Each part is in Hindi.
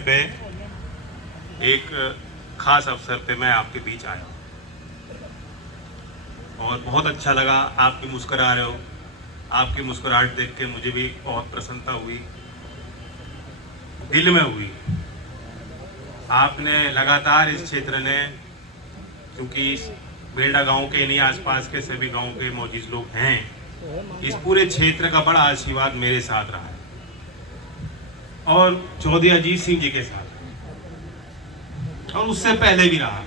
पे एक खास अवसर पे मैं आपके बीच आया और बहुत अच्छा लगा। आप भी मुस्कुरा रहे हो, आपकी मुस्कुराहट देख के मुझे भी बहुत प्रसन्नता हुई, दिल में हुई। आपने लगातार इस क्षेत्र ने, क्योंकि इस बेलडा गांव के नहीं आसपास के सभी गांव के मौजूद लोग हैं, इस पूरे क्षेत्र का बड़ा आशीर्वाद मेरे साथ रहा है और चौधरी अजीत सिंह जी के साथ और उससे पहले भी रहा।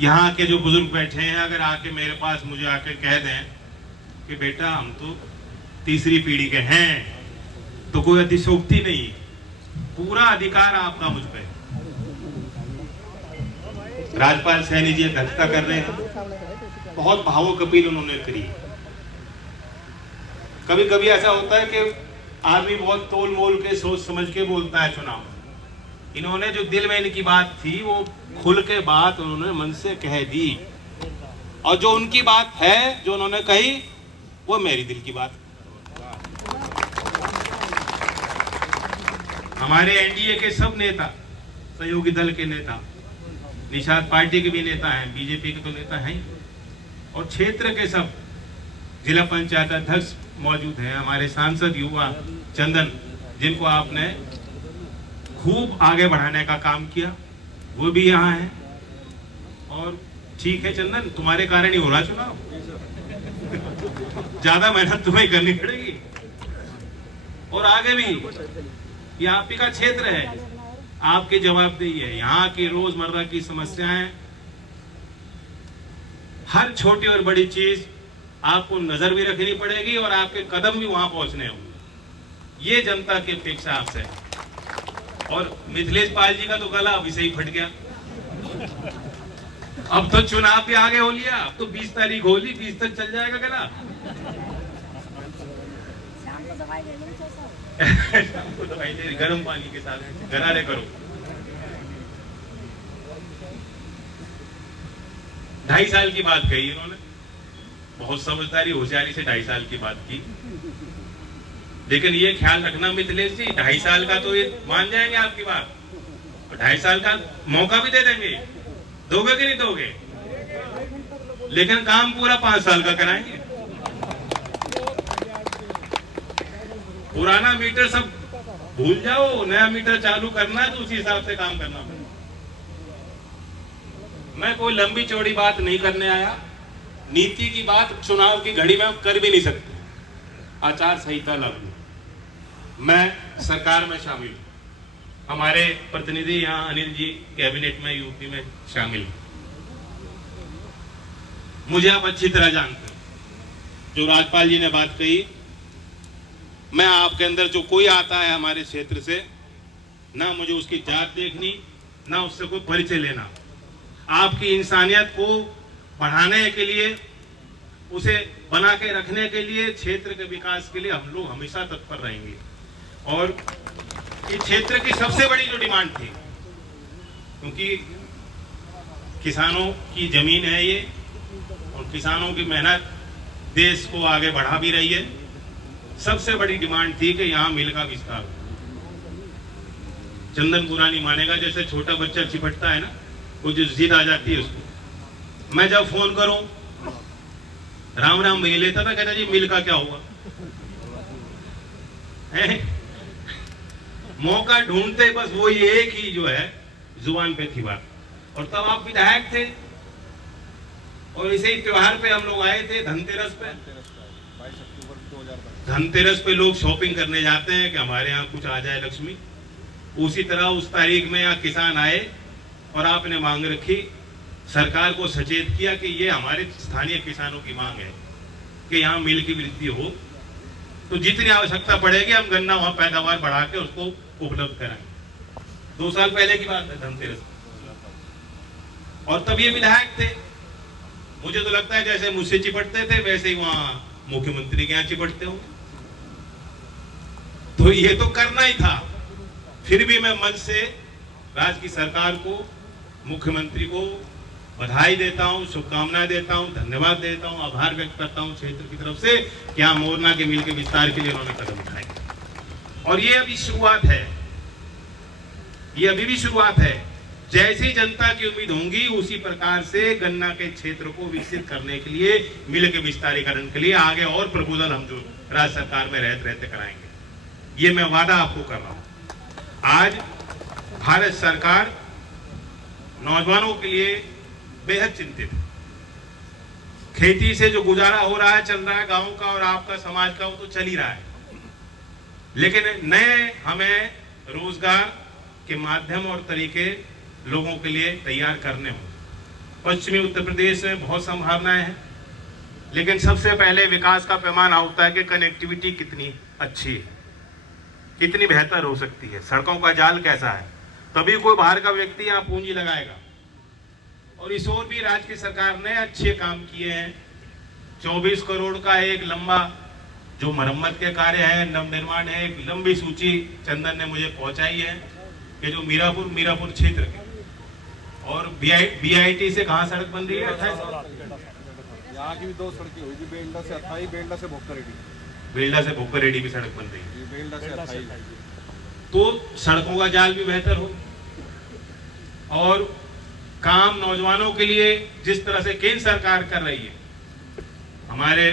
यहाँ के जो बुजुर्ग बैठे हैं, अगर आके मेरे पास मुझे आके कह दें कि बेटा हम तो तीसरी पीढ़ी के हैं, तो कोई अतिशोक्ति नहीं, पूरा अधिकार आपका मुझ पे। राजपाल सैनी जी अध्यक्षता कर रहे हैं, बहुत भावुक अपील उन्होंने करी। कभी कभी ऐसा होता है कि आदमी बहुत तोल मोल के सोच समझ के बोलता है चुनाव। इन्होंने जो दिल में इनकी बात थी वो खुल के बात उन्होंने मन से कह दी, और जो उनकी बात है जो उन्होंने कही वो मेरी दिल की बात। हमारे एनडीए के सब नेता, सहयोगी दल के नेता, निषाद पार्टी के भी नेता हैं, बीजेपी के तो नेता हैं, और क्षेत्र के सब जिला पंचायत अध्यक्ष मौजूद हैं, हमारे सांसद युवा चंदन, जिनको आपने खूब आगे बढ़ाने का काम किया, वो भी यहाँ है। और ठीक है चंदन, तुम्हारे कारण ही हो रहा चुनाव, ज्यादा मेहनत तुम्हें करनी पड़ेगी। और आगे भी ये आप ही का क्षेत्र है, आपकी जवाबदेही है। यहाँ की रोजमर्रा की समस्याएं, हर छोटी और बड़ी चीज आपको नजर भी रखनी पड़ेगी और आपके कदम भी वहां पहुंचने होंगे। ये जनता की अपेक्षा आपसे है। और मिथिलेश पाल जी का तो गला अभी से ही फट गया। अब तो चुनाव भी आगे हो लिया, अब तो 20 तारीख होली, 20 तक चल जाएगा गला। शाम को दवाई दे, गर्म पानी के साथ गरारे करो। 2.5 साल की बात कही इन्होंने, बहुत समझदारी होशियारी से 2.5 साल की बात की। लेकिन ये ख्याल रखना मिथिलेश जी, 2.5 साल का तो ये मान जाएंगे आपकी बात, और 2.5 साल का मौका भी दे देंगे। दोगे कि नहीं दोगे? लेकिन काम पूरा 5 साल का कराएंगे। पुराना मीटर सब भूल जाओ, नया मीटर चालू करना है तो उसी हिसाब से काम करना पड़ेगा। मैं कोई लंबी चौड़ी बात नहीं करने आया, नीति की बात चुनाव की घड़ी में कर भी नहीं सकते। आचार संहिता लागू, मैं सरकार में शामिल हूं, हमारे प्रतिनिधि यहाँ अनिल जी कैबिनेट में यूपी में शामिल, मुझे आप अच्छी तरह जानते हैं। जो राजपाल जी ने बात कही, मैं आपके अंदर जो कोई आता है हमारे क्षेत्र से, ना मुझे उसकी जात देखनी, ना उससे कोई परिचय लेना। आपकी इंसानियत को बढ़ाने के लिए, उसे बना के रखने के लिए, क्षेत्र के विकास के लिए हम लोग हमेशा तत्पर रहेंगे। और इस क्षेत्र की सबसे बड़ी जो डिमांड थी, क्योंकि किसानों की जमीन है ये, और किसानों की मेहनत देश को आगे बढ़ा भी रही है, सबसे बड़ी डिमांड थी कि यहाँ मिल का विस्तार। चंदन बुरा नहीं मानेगा, जैसे छोटा बच्चा चिपटता है ना, वो जो जिद आ जाती है उसको। मैं जब फोन करूं, राम राम भैया लेता था, कहता जी मिल का क्या हुआ है? मौका ढूंढते बस वो एक ही जो है जुबान पे थी बात। और तब आप विधायक थे, और इसे त्योहार पे हम लोग आए थे, धनतेरस पे। धनतेरस पे लोग शॉपिंग करने जाते हैं कि हमारे यहाँ कुछ आ जाए लक्ष्मी। उसी तरह उस तारीख में यहाँ किसान आए और आपने मांग रखी, सरकार को सचेत किया कि ये हमारे स्थानीय किसानों की मांग है कि यहाँ मिल की वृद्धि हो, तो जितनी आवश्यकता पड़ेगी हम गन्ना वहां पैदावार बढ़ा के उसको उपलब्ध कराएंगे। 2 साल पहले की बात है धनतेरस, और तब ये विधायक थे। मुझे तो लगता है जैसे मुझसे चिपटते थे वैसे ही वहां मुख्यमंत्री के यहाँ चिपटते हो। तो ये तो करना ही था। फिर भी मैं मन से राज्य की सरकार को, मुख्यमंत्री को बधाई देता हूं, शुभकामनाएं देता हूं, धन्यवाद देता हूं, आभार व्यक्त करता हूं क्षेत्र की तरफ से कि यहाँ मोरना के मिल के विस्तार के लिए उन्होंने कदम उठाए। और ये अभी शुरुआत है। ये अभी भी शुरुआत है। जैसी जनता की उम्मीद होंगी उसी प्रकार से गन्ना के क्षेत्र को विकसित करने के लिए, मिल के विस्तारीकरण के लिए आगे और प्रपोजल हम जो राज्य सरकार में रहते कराएंगे। ये मैं वादा आपको कर रहा हूं। आज भारत सरकार नौजवानों के लिए बेहद चिंतित है। खेती से जो गुजारा हो रहा है, चल रहा है गांव का और आपका समाज का, वो तो चल ही रहा है, लेकिन नए हमें रोजगार के माध्यम और तरीके लोगों के लिए तैयार करने होंगे। पश्चिमी उत्तर प्रदेश में बहुत संभावनाएं हैं, लेकिन सबसे पहले विकास का पैमाना होता है कि कनेक्टिविटी कितनी अच्छी है, कितनी बेहतर हो सकती है, सड़कों का जाल कैसा है, तभी कोई बाहर का व्यक्ति यहाँ पूंजी लगाएगा। और इस ओर भी राज्य की सरकार ने अच्छे काम किए हैं। 24 करोड़ का एक लंबा जो मरम्मत के कार्य है, नवनिर्माण है, एक लंबी सूची चंदन ने मुझे पहुंचाई है कि जो मीरापुर क्षेत्र के और बीआईटी से कहाँ सड़क बन रही है, यहाँ की भी 2 सड़कें हुई, बेलडा से अथाई, बेलडा से भोकरेडी, बेलडा से भोकरेडी भी सड़क बन रही है, बेलडा से अथाई। तो सड़कों का जाल भी बेहतर हो और काम नौजवानों के लिए जिस तरह से केंद्र सरकार कर रही है, हमारे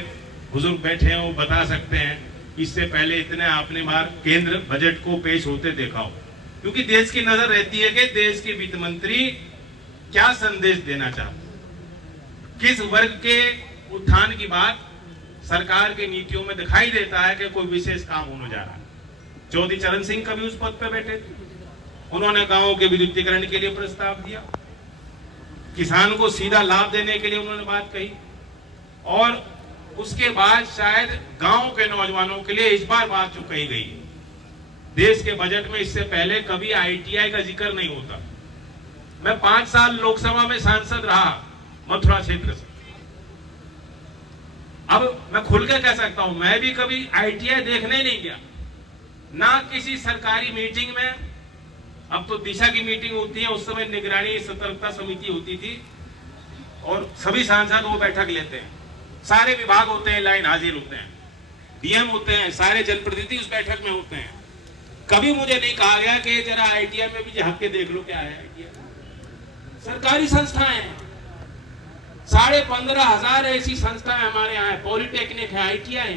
बुजुर्ग बैठे हैं वो बता सकते हैं, इससे पहले इतने आपने बार केंद्र बजट को पेश होते देखा हो, क्योंकि देश की नजर रहती है कि देश के वित्त मंत्री क्या संदेश देना चाहते, किस वर्ग के उत्थान की बात सरकार की नीतियों में दिखाई देता है कि कोई विशेष काम होने जा रहा है। चौधरी चरण सिंह कभी उस पद पर बैठे थे, उन्होंने गांवों के विद्युतीकरण के लिए प्रस्ताव दिया, किसान को सीधा लाभ देने के लिए उन्होंने बात कही, और उसके बाद शायद गांव के नौजवानों के लिए इस बार बात जो कही गई, देश के बजट में इससे पहले कभी आईटीआई का जिक्र नहीं होता। मैं 5 साल लोकसभा में सांसद रहा मथुरा क्षेत्र से, अब मैं खुल के कह सकता हूं, मैं भी कभी आईटीआई देखने नहीं गया, ना किसी सरकारी मीटिंग में। अब तो दिशा की मीटिंग होती है, उस समय निगरानी सतर्कता समिति होती थी और सभी सांसद वो बैठक लेते हैं, सारे विभाग होते हैं, लाइन हाजिर होते हैं, डीएम होते हैं, सारे जनप्रतिनिधि उस बैठक में होते हैं। कभी मुझे नहीं कहा गया कि जरा आईटीआई में भी झांक के देख लो क्या है। आईटीआई सरकारी संस्थाएं हैं, 15,500 ऐसी संस्थाएं हमारे यहाँ है, पॉलिटेक्निक है, आईटीआई है।